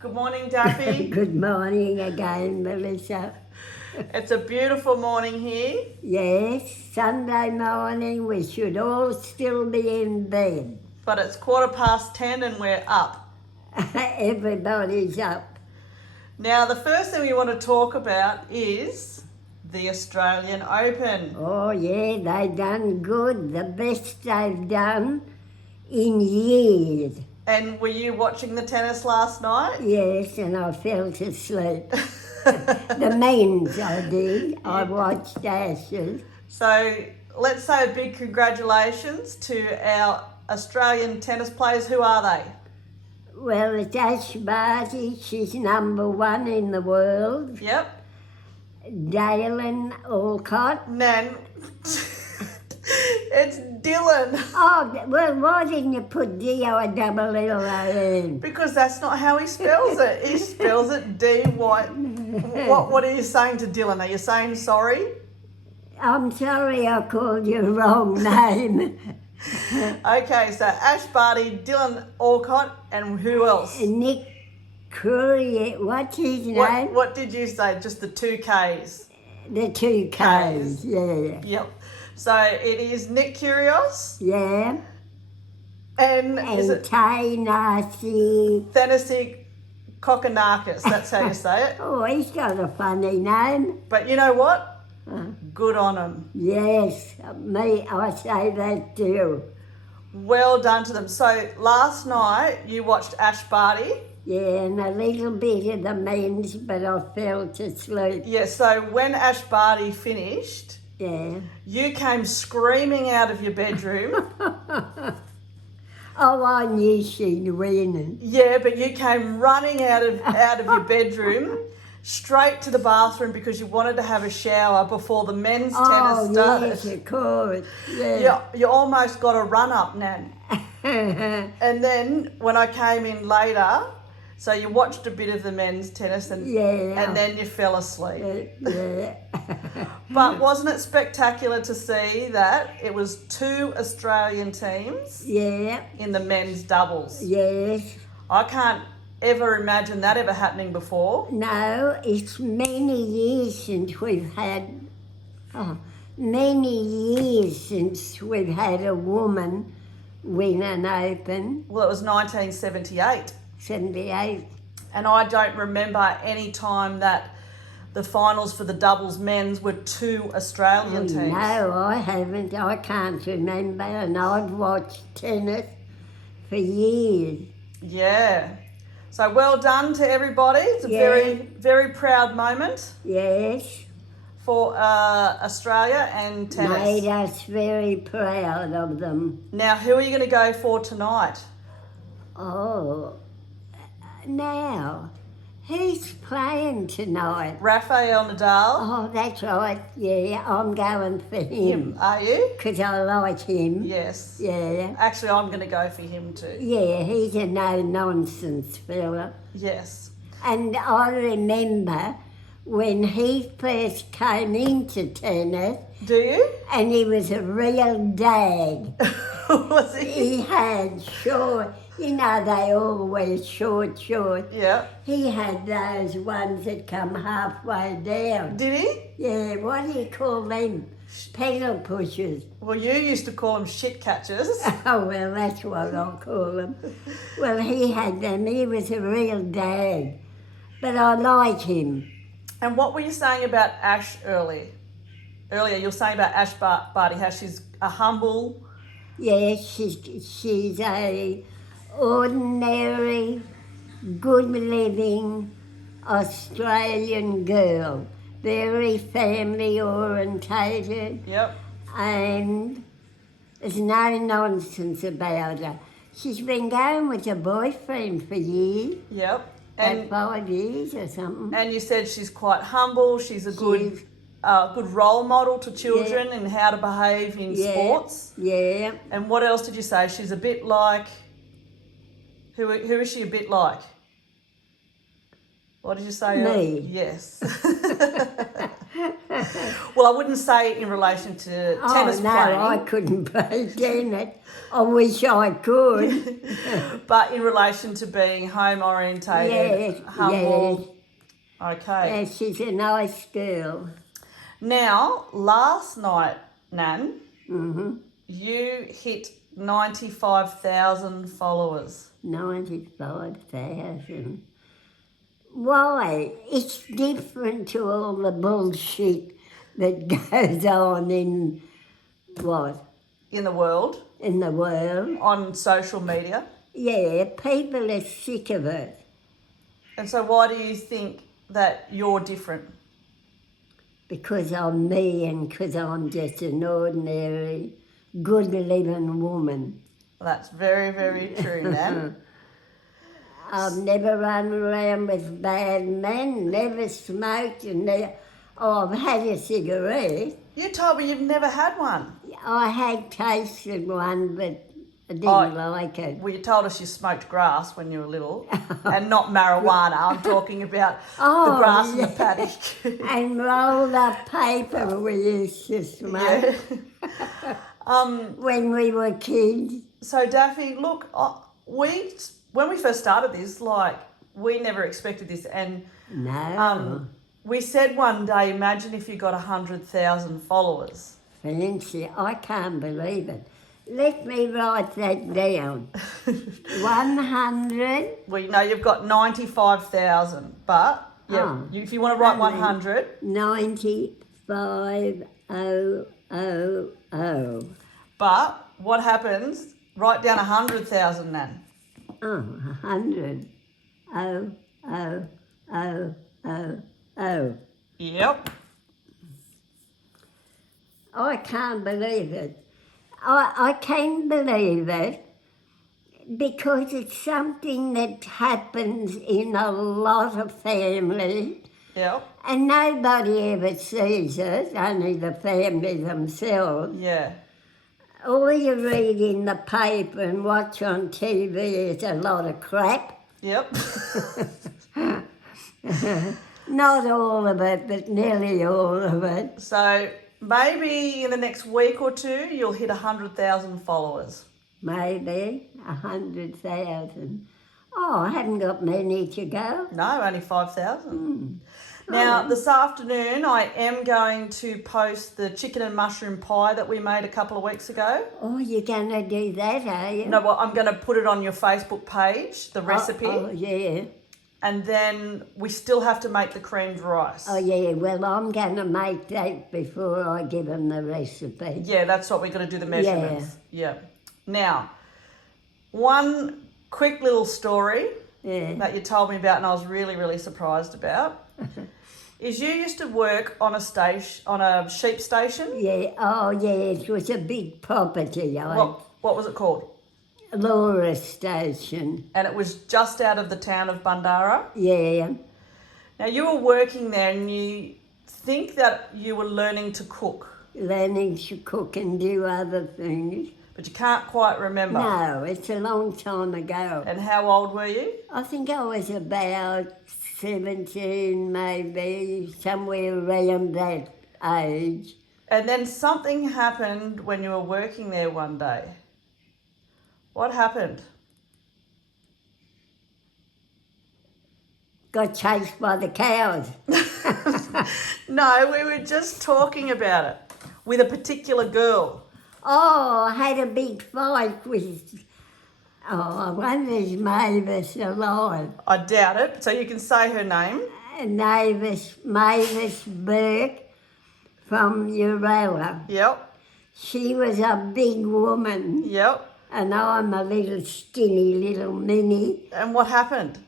Good morning, Daffy. Good morning again, Melissa. It's a beautiful morning here. Yes, Sunday morning we should all still be in bed. But it's 10:15 and we're up. Everybody's up. Now, the first thing we want to talk about is the Australian Open. Oh yeah, they done good. The best they've done in years. And were you watching the tennis last night? Yes, and I fell asleep. The men's I did. I watched Ashes. So let's say a big congratulations to our Australian tennis players. Who are they? Well, it's Ash Barty. She's #1 in the world. Yep. Dalen Alcott. Nan. It's Dylan. Oh, well, why didn't you put D-I-double-L-O-N? Because that's not how he spells it. He spells it D-Y. What are you saying to Dylan? Are you saying sorry? I'm sorry I called you wrong name. Okay, so Ash Barty, Dylan Alcott, and who else? Nick Courier, what's his name? What did you say? Just the two Ks? The two Ks, yeah. Yep. So it is Nick Kyrgios Yeah. and is it Tay Nasi. Thanasi Kokonakis? That's how you say it. Oh, he's got a funny name. But you know what? Good on him. Yes, I say that too. Well done to them. So last night you watched Ash Barty. Yeah, and a little bit of the men's, but I fell asleep. Yeah, so when Ash Barty finished, Yeah. you came screaming out of your bedroom. Oh, I knew she'd win. Yeah, but you came running out of your bedroom straight to the bathroom because you wanted to have a shower before the men's tennis started. Yes, of course. Yeah. You almost got a run up, Nan. And then when I came in later, so you watched a bit of the men's tennis and then you fell asleep. Yeah. But wasn't it spectacular to see that it was 2 Australian teams Yeah. in the men's doubles? Yes. I can't ever imagine that ever happening before. No, it's many years since we've had, a woman win an Open. Well, it was 1978. 78. And I don't remember any time that the finals for the doubles men's were 2 Australian teams. No, I haven't. I can't remember, and I've watched tennis for years. Yeah. So well done to everybody. It's a very, very proud moment Yes. for Australia and tennis. Made us very proud of them. Now, who are you going to go for tonight? Oh, now, who's playing tonight? Rafael Nadal. Oh, that's right. Yeah, I'm going for him. Are you? Because I like him. Yes. Yeah. Actually, I'm going to go for him too. Yeah, he's a no-nonsense fella. Yes. And I remember when he first came into tennis, Do you? and he was a real dag. Was he? He had short, they all wear short. Yeah. He had those ones that come halfway down. Did he? Yeah, what do you call them? Pedal pushers. Well, you used to call them shit catchers. Oh, well, that's what I'll call them. Well, he had them. He was a real dag. But I like him. And what were you saying about Ash earlier? You were saying about Ash Barty, how she's a humble. Yes, she's a ordinary, good living Australian girl. Very family orientated. Yep. And there's no nonsense about her. She's been going with a boyfriend for years. Yep. About 5 years or something. And you said she's quite humble. She's a good role model to children in how to behave in sports. Yeah. And what else did you say? She's a bit like. Who is she a bit like? What did you say? Me. Yes. Well, I wouldn't say in relation to tennis no, playing. I couldn't play tennis. I wish I could. But in relation to being home orientated, Yes, humble. Okay. yes, she's a nice girl. Now, last night, Nan, you hit 95,000 followers. 95,000. Why? It's different to all the bullshit that goes on in what? In the world, In the world. on social media. Yeah, people are sick of it. And so why do you think that you're different? Because I'm me and because I'm just an ordinary, good living woman. Well, that's very, very true, Nan. I've never run around with bad men, never smoked, and I've had a cigarette. You told me you've never had one. I had tasted one, but I didn't like it. Well, you told us you smoked grass when you were little, and not marijuana. I'm talking about the grass in the paddock. And rolled up paper we used to smoke when we were kids. So, Daffy, look, when we first started this, we never expected this, and No. we said one day, imagine if you got 100,000 followers. Fancy, I can't believe it. Let me write that down. 100. Well, you know, you've got 95,000, but if you want to write 100. 95,000. But what happens? Write down 100,000, Nan. 100. Yep. I can't believe it. I can believe it because it's something that happens in a lot of families. Yep. And nobody ever sees it, only the family themselves. Yeah. All you read in the paper and watch on TV is a lot of crap. Yep. Not all of it, but nearly all of it. So maybe in the next week or two, you'll hit 100,000 followers. Maybe 100,000. Oh, I haven't got many to go. No, only 5,000. Now, this afternoon, I am going to post the chicken and mushroom pie that we made a couple of weeks ago. Oh, you're going to do that, are you? No, well, I'm going to put it on your Facebook page, the recipe. Oh, yeah. And then we still have to make the creamed rice. Oh, yeah. Well, I'm going to make that before I give them the recipe. Yeah, that's what we're going to do, the measurements. Yeah. Now, one quick little story that you told me about and I was really, really surprised about is you used to work on a sheep station? Yeah. Oh, yeah. It was a big property. What was it called? Laura Station. And it was just out of the town of Bundara? Yeah. Now, you were working there and you think that you were learning to cook. Learning to cook and do other things. But you can't quite remember. No, it's a long time ago. And how old were you? I think I was about 17, maybe, somewhere around that age. And then something happened when you were working there one day. What happened? Got chased by the cows. No, we were just talking about it with a particular girl. Oh, I had a big fight with... Oh, I wonder is Mavis alive. I doubt it. So you can say her name. Mavis Burke from Urella. Yep. She was a big woman. Yep. And I'm a little skinny little mini. And what happened?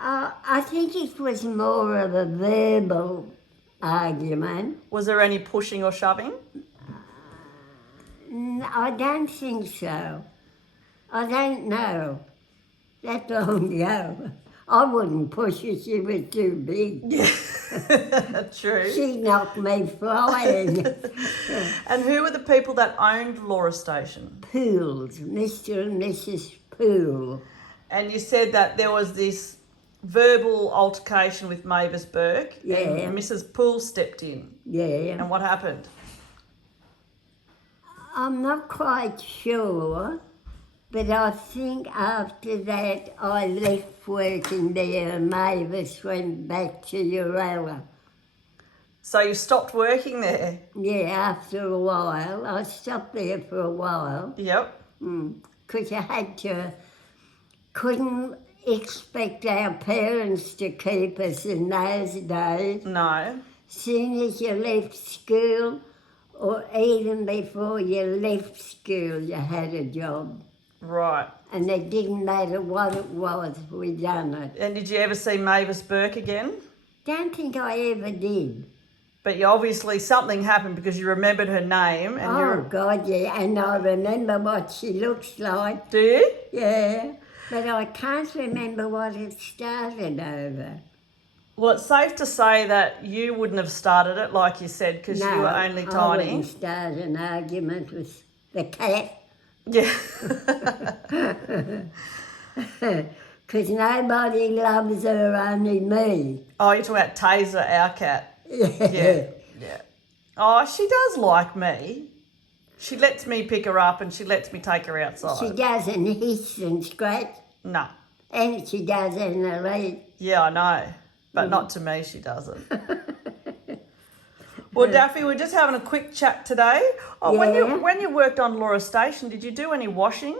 I think it was more of a verbal argument. Was there any pushing or shoving? I don't think so. I don't know. That long ago. I wouldn't push her, she was too big. Yeah, true. She knocked me flying. And who were the people that owned Laura Station? Pools, Mr. and Mrs. Poole. And you said that there was this verbal altercation with Mavis Burke. Yeah. And Mrs. Poole stepped in. Yeah. And what happened? I'm not quite sure, but I think after that I left working there and Mavis went back to Urella. So you stopped working there? Yeah, after a while. I stopped there for a while. Yep. Because couldn't expect our parents to keep us in those days. No. Soon as you left school, or even before you left school, you had a job. Right. And it didn't matter what it was, we done it. And did you ever see Mavis Burke again? Don't think I ever did. But you obviously something happened because you remembered her name and Oh, God, yeah, and I remember what she looks like. Do you? Yeah, but I can't remember what it started over. Well, it's safe to say that you wouldn't have started it, like you said, because you were only I tiny. wouldn't start an argument with the cat. Yeah. Because nobody loves her, only me. Oh, you're talking about Taser, our cat. Yeah. Yeah. Oh, she does like me. She lets me pick her up and she lets me take her outside. She doesn't hiss and scratch, No. and she does in her leg. Yeah, I know. But not to me, she doesn't. Well, Daffy, we're just having a quick chat today. Oh, Yeah. when you worked on Laura Station, did you do any washing?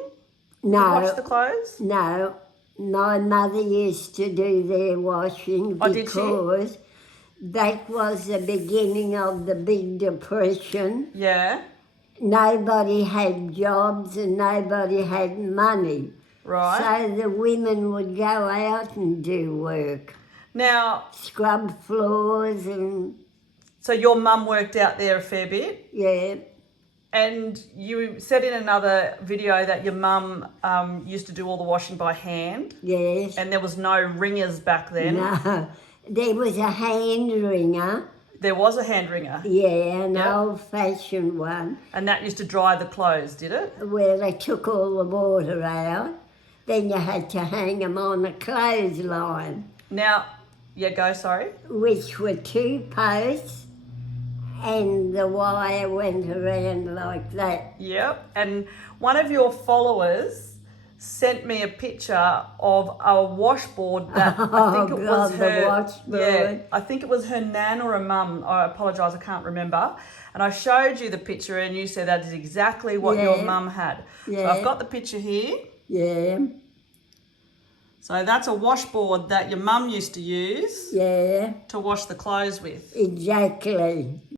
No, Wash the clothes? no. My mother used to do their washing Oh, did she? because that was the beginning of the Big Depression. Yeah. Nobody had jobs and nobody had money. Right. So the women would go out and do work. Now, Scrub floors and, so your mum worked out there a fair bit, yeah. and you said in another video that your mum used to do all the washing by hand, Yes. and there was no wringers back then. No. There was a hand wringer. There was a hand wringer, Yeah, an Yep. old-fashioned one. and that used to dry the clothes, did it? Where they took all the water out. Then you had to hang them on a clothesline, Now, yeah, go, sorry. which were 2 posts, and the wire went around like that. Yep. And one of your followers sent me a picture of a washboard that I think it was God, the her. washboard. Yeah, I think it was her nan or a mum. I apologise, I can't remember. And I showed you the picture, and you said that is exactly what your Yeah. mum had. So Yeah. I've got the picture here. Yeah, So that's a washboard that your mum used to use yeah, to wash the clothes with. exactly.